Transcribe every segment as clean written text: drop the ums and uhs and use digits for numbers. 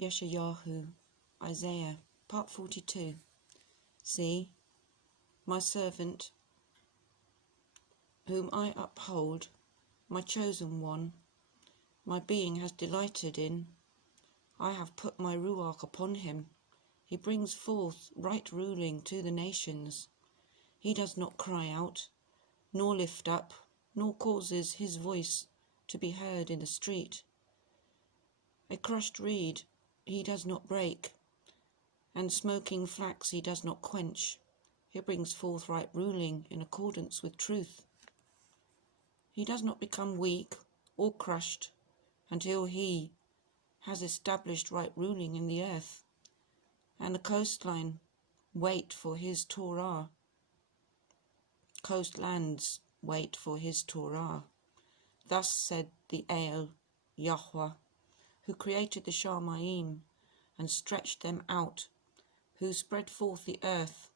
Yeshayahu, Isaiah, Part 42. See, my servant, whom I uphold, my chosen one, my being has delighted in. I have put my Ru'ach upon him. He brings forth right ruling to the nations. He does not cry out, nor lift up, nor causes his voice to be heard in the street. A crushed reed he does not break, and smoking flax he does not quench. He brings forth right ruling in accordance with truth. He does not become weak or crushed until he has established right ruling in the earth, and the coastline wait for his Torah. Coastlands wait for his Torah. Thus said the Abba YHWH, who created the Shamayim and stretched them out, who spread forth the earth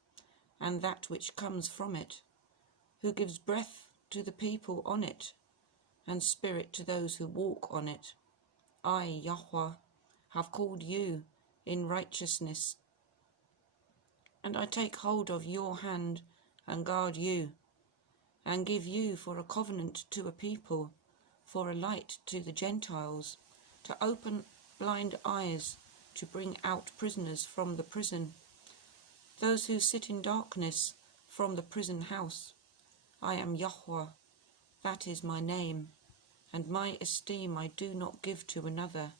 and that which comes from it, who gives breath to the people on it, and spirit to those who walk on it. I, Yahweh, have called you in righteousness, and I take hold of your hand and guard you, and give you for a covenant to a people, for a light to the Gentiles, to open blind eyes, to bring out prisoners from the prison, those who sit in darkness from the prison house. I am Yahweh, that is my name, and my esteem I do not give to another,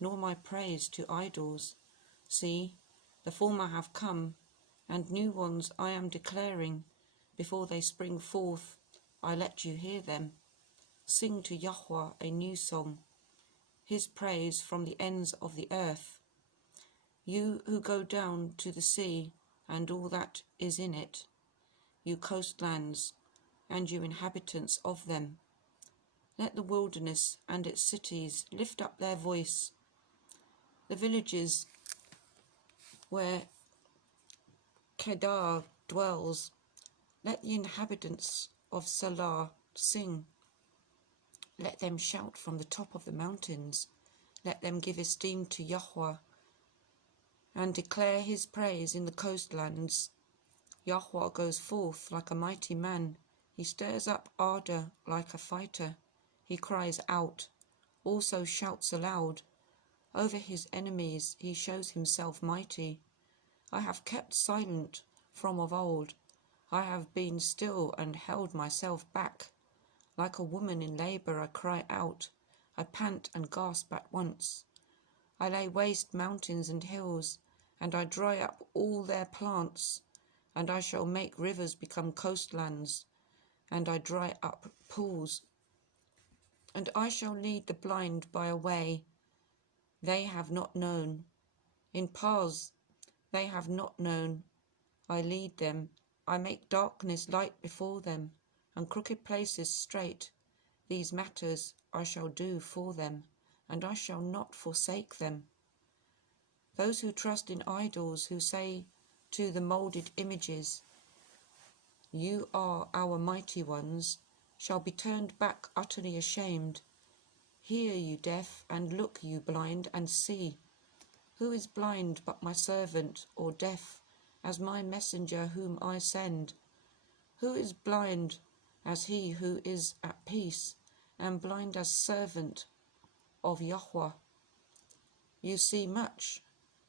nor my praise to idols. See, the former have come, and new ones I am declaring. Before they spring forth, I let you hear them. Sing to Yahweh a new song, his praise from the ends of the earth. You who go down to the sea and all that is in it, you coastlands and you inhabitants of them. Let the wilderness and its cities lift up their voice. The villages where Kedar dwells, let the inhabitants of Salah sing. Let them shout from the top of the mountains. Let them give esteem to Yahweh and declare his praise in the coastlands. Yahweh goes forth like a mighty man. He stirs up ardor like a fighter. He cries out, also shouts aloud. Over his enemies he shows himself mighty. I have kept silent from of old. I have been still and held myself back. Like a woman in labor I cry out. I pant and gasp at once. I lay waste mountains and hills, and I dry up all their plants. And I shall make rivers become coastlands, and I dry up pools. And I shall lead the blind by a way they have not known. In paths they have not known, I lead them. I make darkness light before them, and crooked places straight. These matters I shall do for them, and I shall not forsake them. Those who trust in idols, who say to the moulded images, you are our mighty ones, shall be turned back utterly ashamed. Hear, you deaf, and look, you blind, and see. Who is blind but my servant, or deaf as my messenger whom I send? Who is blind as he who is at peace, and blind as servant of Yahweh? You see much,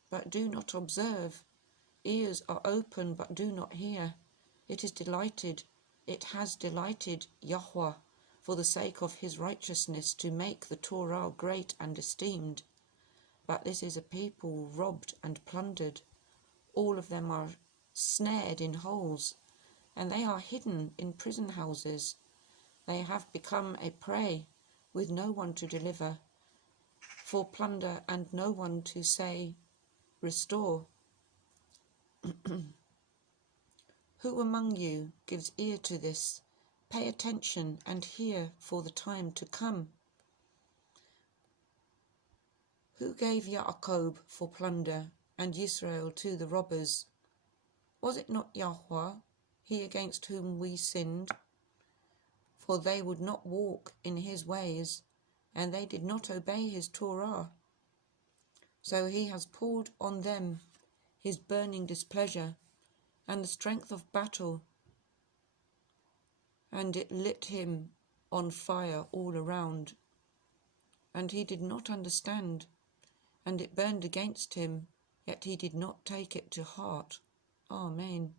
but do not observe. Ears are open, but do not hear. It has delighted Yahweh, for the sake of his righteousness, to make the Torah great and esteemed. But this is a people robbed and plundered. All of them are snared in holes, and they are hidden in prison houses. They have become a prey, with no one to deliver, for plunder and no one to say, restore. Who among you gives ear to this? Pay attention and hear for the time to come. Who gave Yaakov for plunder and Israel to the robbers? Was it not Yahweh, he against whom we sinned? For they would not walk in his ways, and they did not obey his Torah. So he has poured on them his burning displeasure and the strength of battle, and it lit him on fire all around. And he did not understand, and it burned against him, yet he did not take it to heart. Amen.